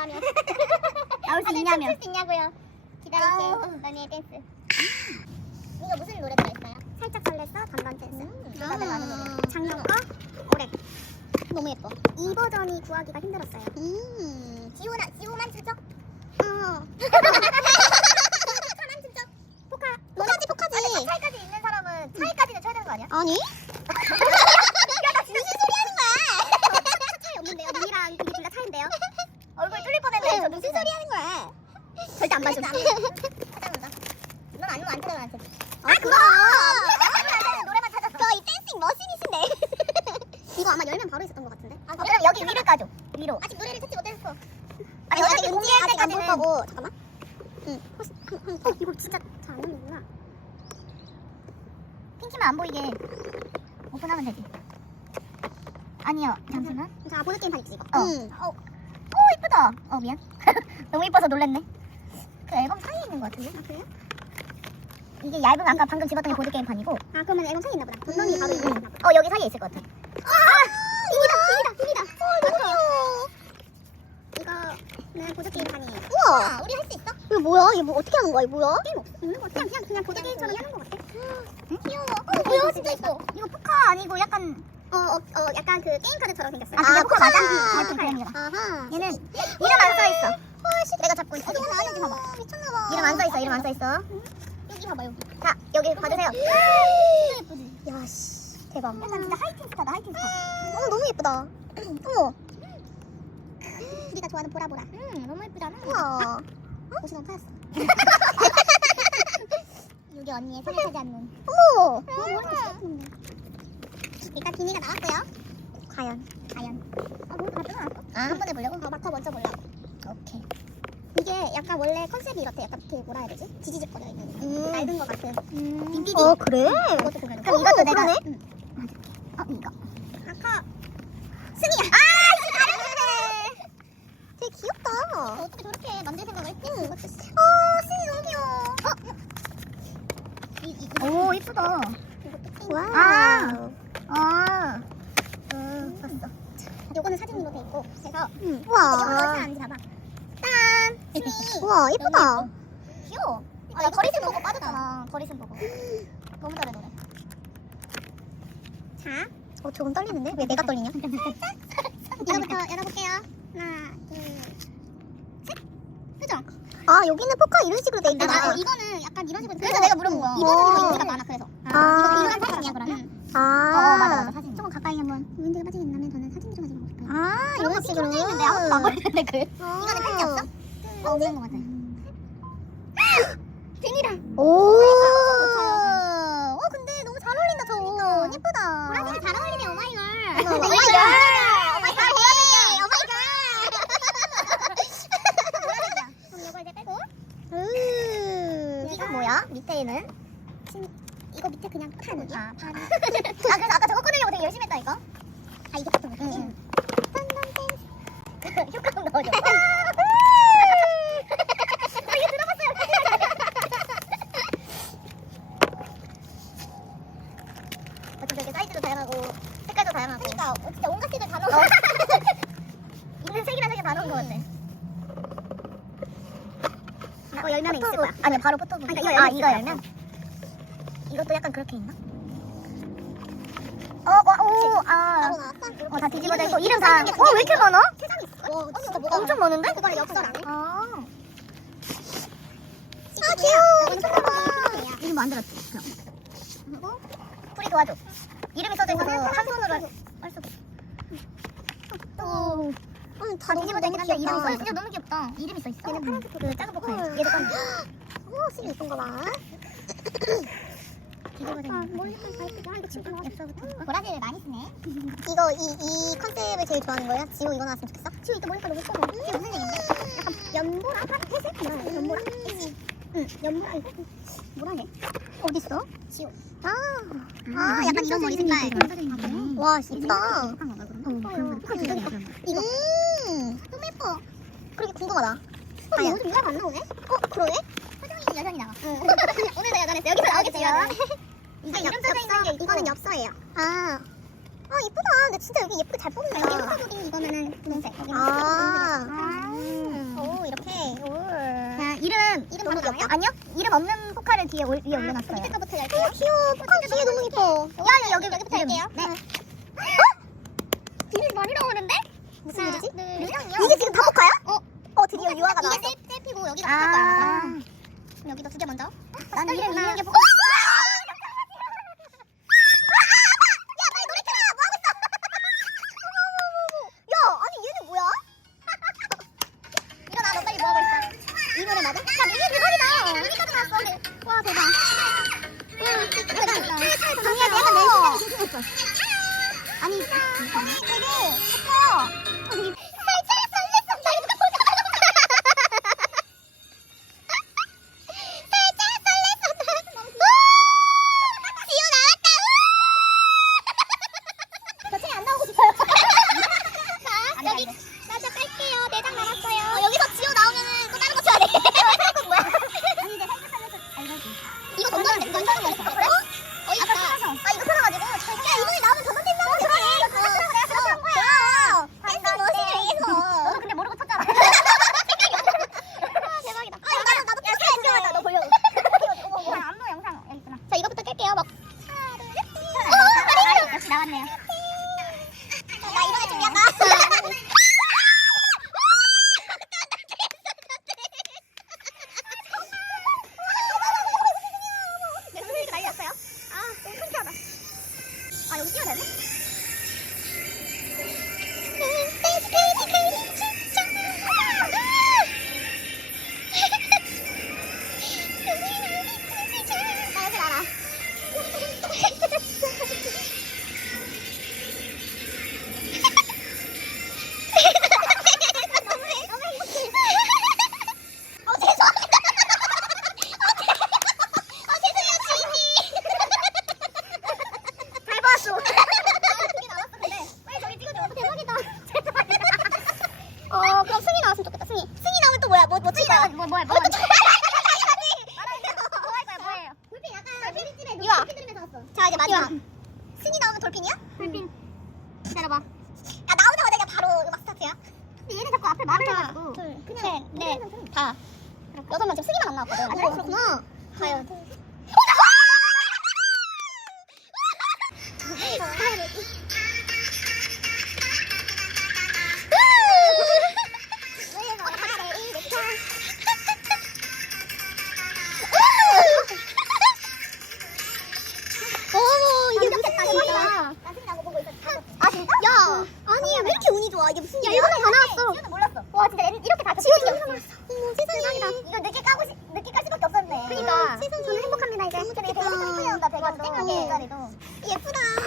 나라면 나올 수 사진 있냐며. 춤출 수 있냐고요. 기다릴게. 아우. 너니의 댄스. 이거 무슨 노래 들어있어요? 살짝 설렜어 단단 댄스. 음, 다들 아는 노래. 작년 거 올해. 너무 예뻐. 이 버전이 구하기가 힘들었어요. 음, 지호나 지호만 추적. 어. 차만 추적. 포카. 포카지 포카지. 차이까지 있는 사람은 차이까지는 쳐야 되는 거 아니야? 아니? 야나 무슨 소리 하는 거야? 차이 없는데요. 눈이랑 그게 둘 다 차인데요. 얼굴 뚫릴 뻔했네. 저 무슨 소리 하는 거야? 절대 안 봐줘. 찾아본다. 넌 아니면 안 찾아. 아 그거. 노래만 찾았어. 저이 댄싱 머신이신데. 이거 아마 열면 바로 있었던 것 같은데. 아, 그럼 여기 위를 까줘. 위로. 아직 노래를 찾지 못했어. 아니 어차피 공개할 때까지는 거고. 잠깐만. 응. 혹시 한, 한, 어 이거 진짜 잘안 나오는구나. 핑키만 안 보이게 오픈하면 되지. 아니요, 잠시만. 자 보드 게임 판 있지 이거. 어. 응. 어, 오 이쁘다. 어 미안. 너무 이뻐서 놀랬네. 그 앨범 사이에 있는 것 같은데? 아 그래요? 이게 얇은 아까 방금 집었던 게 보드 게임 판이고. 아 그러면 앨범 사이 있나 보다. 본론이 바로 있나 보다. 어 여기 사이에 있을 것 같아. 빈이다. 어 너무 귀여워. 이거는 보드 게임 판이에요. 우와, 우리 할 수 있어? 이거 뭐야? 이거 뭐 어떻게 하는 거야? 이거 뭐야? 게임 없, 없는 거 같아. 그냥 그냥 그냥 보드 게임처럼 하는 거 같아. 귀여워. 어 뭐야, 진짜 이뻐. 이거 포카 아니고 약간 어, 어, 어 약간 그 게임 카드처럼 생겼어요. 아, 진짜 포카 맞아? 아, 아. 그냥 아하. 얘는 이름 안 써 있어. 내가 잡고 있어. 이거 나는지 봐봐. 미쳤나봐. 이름 안 써 있어. 이름 안 써 있어. 여기 봐봐 여기. 자 여기 받으세요. 진짜 예쁘지? 야 씨, 대박. 약간 진짜 하이틴 스타다 하이틴 스타. 어 너무 예쁘다. 어머. 우리가 좋아하는 보라보라. 음 너무 예쁘잖아. 우와. 옷이 너무 파였어. 여기 언니의 생각하지 않는. 어머. 일단 비니가 나왔고요. 과연 과연. 아 뭘 가져 나왔어? 아 한 번에 보려고? 어 마커 먼저 보려고. 오케이. 이게 약간 원래 컨셉이 이렇대. 약간 그 뭐라 해야 되지? 지지직거려 있는. 음. 낡은 것 같은. 음. 빈티지. 어 그래? 이것도 보면. 그럼 이것도 내가. 그러네. 응. 어 이거. 아까 승이야. 아 되게 귀엽다. 어떻게 저렇게 만들 생각을 했지? 응. 어, 승이 너무 귀여워. 이, 이, 오 이쁘다. 와. 아. 아. 음 봤어. 요거는 사진으로 돼 있고 그래서 응. 우와. 어디서 앉지 봐봐. 짠. 승이. 우와 예쁘다. 귀여워. 아, 나 버리슨 보고 빠졌잖아. 버리슨 보고. 너무 잘해 노래. 자, 어 조금 떨리는데 왜 내가 떨리냐? 이거부터 열어볼게요. 하나, 둘, 셋. 표정. 아 여기는 포카 이런 식으로 돼 있구나. 아, 어, 이거는 약간 이런 식으로. 그래서 내가 물어본 거야. 이 버전이 더 어. 인기가 많아 그래서. 아. 이거 이런 사진이야 그러면. 아. 어 맞아 맞아 사진. 조금 가까이 한번. 윈드가 빠지겠나면 저는 사진 좀 가지고 싶어요. 아 이런 식으로. 있는데 아무것도 안 걸리는데 그. 이거는 편지 없어? 어, 없는 거. 빈이랑. 오. 어, 근데 너무 잘 어울린다 저. 그러니까. 예쁘다. 보라색이 잘 어울리네 오마이걸. 오마이걸. 오마이걸. 그럼 이거 이제 빼고. 음. 이건 뭐야? 밑에는? 이거 밑에 그냥 판. 아, 판. 아, 그래서 아까 저거 꺼내려고 되게 열심히 했다, 이거? 아 이게 보통 응, 응. 효과음 넣어줘. 어, 이거 들어갔어요. 저렇게 사이즈도 다양하고, 색깔도 다양하고. 그러니까 어, 진짜 온갖 색을 다 넣어. 어. 있는 색이랑 색이 다 넣은 것 같아. 이거 열면 있을 거야. 아니, 바로 포토북. 그러니까 이거 아, 이거 열면? 이것도 약간 그렇게 있나? 어, 어, 오, 아. 어, 다 뒤집어져 있고, 이름 다. 어, 왜 이렇게 많아? 세상에 있어? 와, 진짜 뭐가 엄청 많은데? 그걸 역설 안 해? 아. 아 귀여워. 미쳤나봐. 이름 뭐 만들었지? 그럼. 그리고 풀이 도와줘. 이름이 써져 있어서 한 손으로 할, 할 수도. 또. 응, 다다 뒤집어져 있긴 한데 이름이 써. 진짜 너무 귀엽다. 이름이 써 있어. 얘는 파란색 그 작은. 헐. 얘도 깐. 오, 승이 예쁜 거 봐. 아. 아, 이거 진짜 엽서부터. 보라색을 많이 쓰네. 이거 이, 이 컨셉을 제일 좋아하는 거야? 지호 이거 나왔으면 좋겠어? 지호 이거 보니까 너무 예뻐. 이게 무슨 색인데? 약간 연보라? 회색? 뭐라 해? 연보라? 응, 연보라. 뭐라 해? 어딨어? 지호. 아, 아, 약간 이런 머리 색깔. 와, 예쁘다. 음, 이거. 음, 너무 예뻐. 그렇게 궁금하다. 어, 이거 좀 유학 안 나오네? 어, 그러네? 표정이 여전히 나와. 오늘 내가 잘했어. 여기서 나오겠지. 이게 이름 써져 있는 게. 이거는 엽서예요. 아. 아, 예쁘다. 근데 진짜 여기 예쁘게 잘 뽑는다. 여기 이거면은 분홍색. 여기는 아. 분홍색. 너무 귀엽다. 아니요 이름 없는 포카를 뒤에 올, 위에 올려놨어요 밑에 거부터 열게요. 어, 귀여워. 포카 뒤에 너무 예뻐. 야 여기 여기부터 이름. 할게요. 네 비밀 많이 나오는데? 무슨 일이지? 이게 지금 다 포카야? 어. 어 드디어 유아가 나왔어 이게 셀- 셀피고 여기가 포카 거야. 아 그럼 여기도 두 개 먼저. 난 이름 떨리구나. 있는 게 포카 돼. 나저 깔게요. 내장 남았어요. 어, 여기서 지효 나오면은 또 다른 거 쳐야 돼. 이거 뭐야 아니 살짝 살려서 알려줘 이거 던져도 돼. 던져도 돼. 어? 어, 뭐야? 뭐, 뭐? 뭐 뭐야 뭐, 뭐 뭐예요 돌핀 약간 돌핀집에 유아. 돌핀 들으면서 왔어. 자, 이제 마지막. 승희 나오면 돌핀이야? 돌핀 기다려봐 야, 나오자마자 그냥 바로 음악 스타트야. 근데 얘네 자꾸 앞에 말을 하나, 해가지고 둘, 셋, 넷, 넷, 다. 여섯 명 지금 승희만 안 나왔거든. 아, 그렇구나. 과연. 생각해 자리도 예쁘다.